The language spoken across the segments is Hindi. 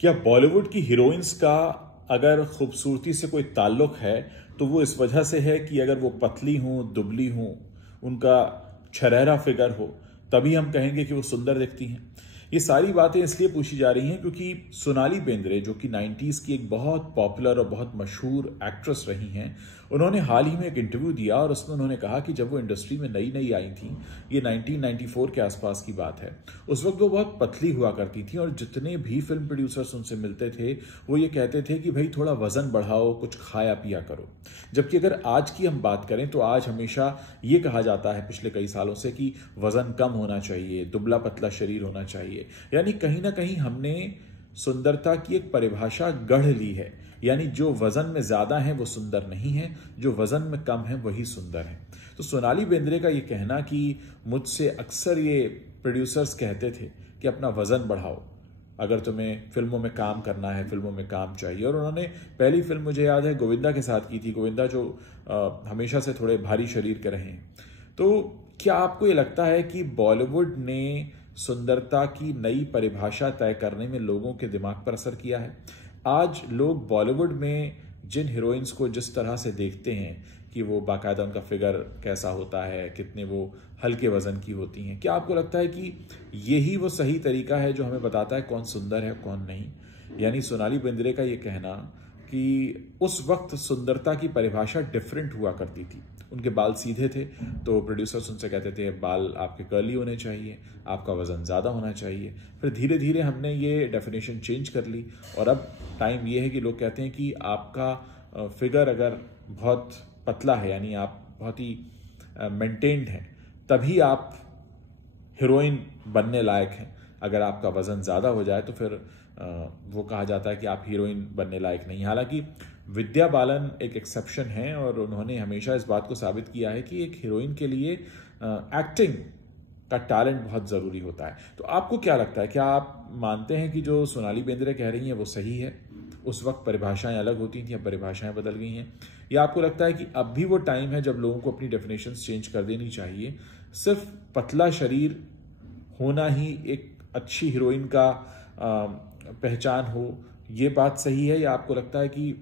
क्या बॉलीवुड की हीरोइंस का अगर खूबसूरती से कोई ताल्लुक है तो वो इस वजह से है कि अगर वो पतली हों, दुबली हों, उनका छरहरा फिगर हो, तभी हम कहेंगे कि वो सुंदर दिखती हैं। ये सारी बातें इसलिए पूछी जा रही हैं क्योंकि सोनाली बेंद्रे, जो कि 90s की एक बहुत पॉपुलर और बहुत मशहूर एक्ट्रेस रही हैं, उन्होंने हाल ही में एक इंटरव्यू दिया और उसमें उन्होंने कहा कि जब वो इंडस्ट्री में नई नई आई थी, ये 1994 के आसपास की बात है, उस वक्त वो बहुत पतली हुआ करती थी और जितने भी फिल्म प्रोड्यूसर्स उनसे मिलते थे वो ये कहते थे कि भाई थोड़ा वजन बढ़ाओ, कुछ खाया पिया करो। जबकि अगर आज की हम बात करें तो आज हमेशा ये कहा जाता है पिछले कई सालों से कि वजन कम होना चाहिए, दुबला पतला शरीर होना चाहिए। यानी कहीं ना कहीं हमने सुंदरता की एक परिभाषा गढ़ ली है, यानी जो वजन में ज्यादा है वो सुंदर नहीं है, जो वजन में कम है वही सुंदर है। तो सोनाली बेंद्रे का ये कहना कि मुझसे अक्सर ये प्रोड्यूसर्स कहते थे कि अपना वजन बढ़ाओ, अगर तुम्हें फिल्मों में काम करना है, फिल्मों में काम चाहिए। और उन्होंने पहली फिल्म मुझे याद है गोविंदा के साथ की थी, गोविंदा जो हमेशा से थोड़े भारी शरीर के रहे हैं। तो क्या आपको ये लगता है कि बॉलीवुड ने सुंदरता की नई परिभाषा तय करने में लोगों के दिमाग पर असर किया है? आज लोग बॉलीवुड में जिन हीरोइंस को जिस तरह से देखते हैं कि वो बाकायदा उनका फिगर कैसा होता है, कितने वो हल्के वजन की होती हैं, क्या आपको लगता है कि यही वो सही तरीका है जो हमें बताता है कौन सुंदर है कौन नहीं? यानी सोनाली बेंद्रे का ये कहना कि उस वक्त सुंदरता की परिभाषा डिफरेंट हुआ करती थी। उनके बाल सीधे थे तो प्रोड्यूसर्स उनसे कहते थे बाल आपके कर्ली होने चाहिए, आपका वजन ज़्यादा होना चाहिए। फिर धीरे धीरे हमने ये डेफिनेशन चेंज कर ली और अब टाइम ये है कि लोग कहते हैं कि आपका फिगर अगर बहुत पतला है, यानी आप बहुत ही मेंटेन्ड हैं, तभी आप हीरोइन बनने लायक हैं। अगर आपका वजन ज़्यादा हो जाए तो फिर वो कहा जाता है कि आप हीरोइन बनने लायक नहीं। हालांकि विद्या बालन एक एक्सेप्शन है और उन्होंने हमेशा इस बात को साबित किया है कि एक हीरोइन के लिए एक्टिंग का टैलेंट बहुत ज़रूरी होता है। तो आपको क्या लगता है, क्या आप मानते हैं कि जो सोनाली बेंद्रे कह रही हैं वो सही है? उस वक्त परिभाषाएं अलग होती थी, अब परिभाषाएं बदल गई हैं। या आपको लगता है कि अब भी वो टाइम है जब लोगों को अपनी डेफिनेशंस चेंज कर देनी चाहिए, सिर्फ पतला शरीर होना ही एक अच्छी हीरोइन का पहचान हो, ये बात सही है? या आपको लगता है कि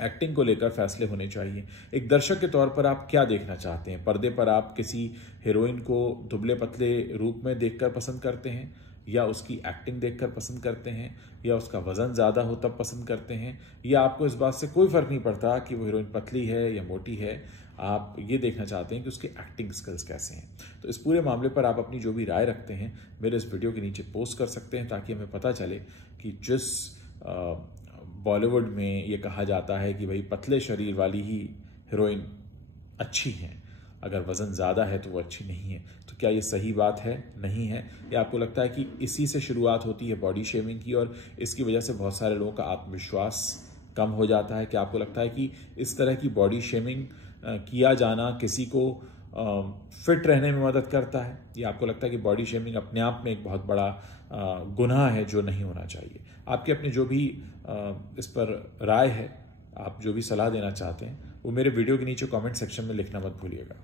एक्टिंग को लेकर फैसले होने चाहिए? एक दर्शक के तौर पर आप क्या देखना चाहते हैं? पर्दे पर आप किसी हीरोइन को दुबले पतले रूप में देखकर पसंद करते हैं, या उसकी एक्टिंग देखकर पसंद करते हैं, या उसका वजन ज़्यादा हो तब पसंद करते हैं, या आपको इस बात से कोई फ़र्क नहीं पड़ता कि वो हीरोइन पतली है या मोटी है, आप ये देखना चाहते हैं कि उसके एक्टिंग स्किल्स कैसे हैं? तो इस पूरे मामले पर आप अपनी जो भी राय रखते हैं मेरे इस वीडियो के नीचे पोस्ट कर सकते हैं, ताकि हमें पता चले कि जिस बॉलीवुड में ये कहा जाता है कि भाई पतले शरीर वाली ही हीरोइन अच्छी हैं, अगर वज़न ज़्यादा है तो वो अच्छी नहीं है, तो क्या ये सही बात है, नहीं है? या आपको लगता है कि इसी से शुरुआत होती है बॉडी शेमिंग की और इसकी वजह से बहुत सारे लोगों का आत्मविश्वास कम हो जाता है? क्या आपको लगता है कि इस तरह की बॉडी शेमिंग किया जाना किसी को फिट रहने में मदद करता है? या आपको लगता है कि बॉडी शेमिंग अपने आप में एक बहुत बड़ा गुनाह है जो नहीं होना चाहिए? आपकी अपनी जो भी इस पर राय है, आप जो भी सलाह देना चाहते हैं, वो मेरे वीडियो के नीचे कमेंट सेक्शन में लिखना मत भूलिएगा।